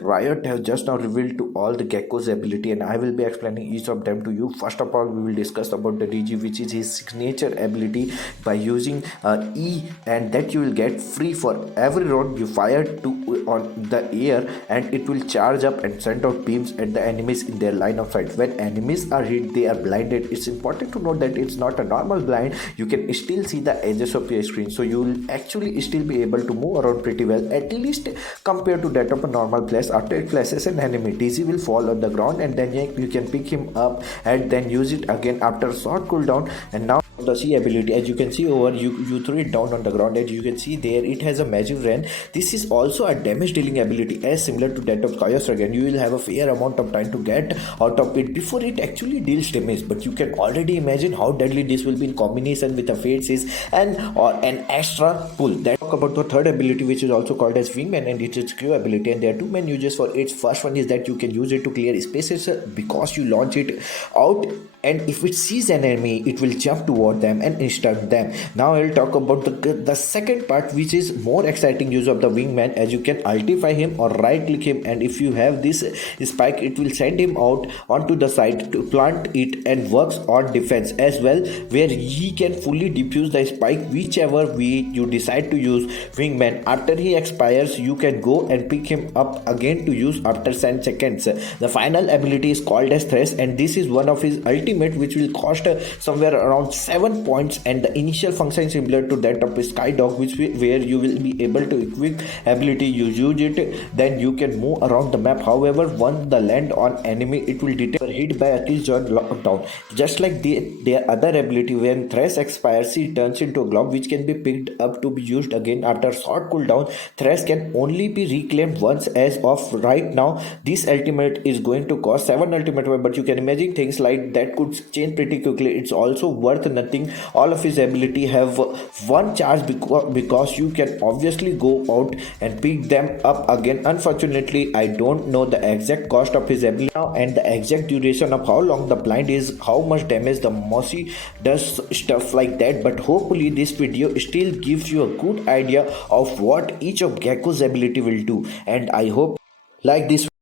Riot has just now revealed to all the Gekko's ability, and I will be explaining each of them to you. First of all, we will discuss about the DG, which is his signature ability by using E, and that you will get free for every round you fire to on the air, and it will charge up and send out beams at the enemies in their line of sight. When enemies are hit, they are blinded. It's important to note that it's not a normal blind. You can still see the edges of your screen, so you will actually still be able to move around pretty well, at least compared to that of a normal place. After it flashes an enemy, DZ will fall on the ground, and then you can pick him up and then use it again after a short cooldown. And now the C ability, as you can see over, you throw it down on the ground, as you can see there, it has a magic rain. This is also a damage dealing ability as similar to that of Chaos Dragon. You will have a fair amount of time to get out of it before it actually deals damage, but you can already imagine how deadly this will be in combination with a Fate Seize and or an extra pull. That talk about the third ability, which is also called as Wingman, and it is crew ability, and there are two main uses for its. First one is that you can use it to clear spaces because you launch it out, and if it sees an enemy, it will jump toward them and instant them. Now I'll talk about the second part, which is more exciting use of the Wingman, as you can ultify him or right click him, and if you have this spike, it will send him out onto the side to plant it, and works on defense as well, where he can fully defuse the spike whichever way you decide to use Wingman. After he expires, you can go and pick him up again to use after 10 seconds. The final ability is called as Thresh, and this is one of his ultimate, which will cost somewhere around 7 points, and the initial function is similar to that of Skydog, where you will be able to equip ability. You use it, then you can move around the map. However, once the land on enemy, it will detect hit by a kill zone lockdown. Just like their other ability, when Thresh expires, it turns into a globe which can be picked up to be used again after short cooldown. Thresh can only be reclaimed once as of right now. This ultimate is going to cost 7 ultimate, but you can imagine things like that could change pretty quickly. It's also worth nothing. All of his ability have one charge because you can obviously go out and pick them up again. Unfortunately, I don't know the exact cost of his ability now, and the exact duration of how long the blind is, how much damage the Mossy does, stuff like that, but hopefully this video still gives you a good idea of what each of Gekko's ability will do, and I hope like this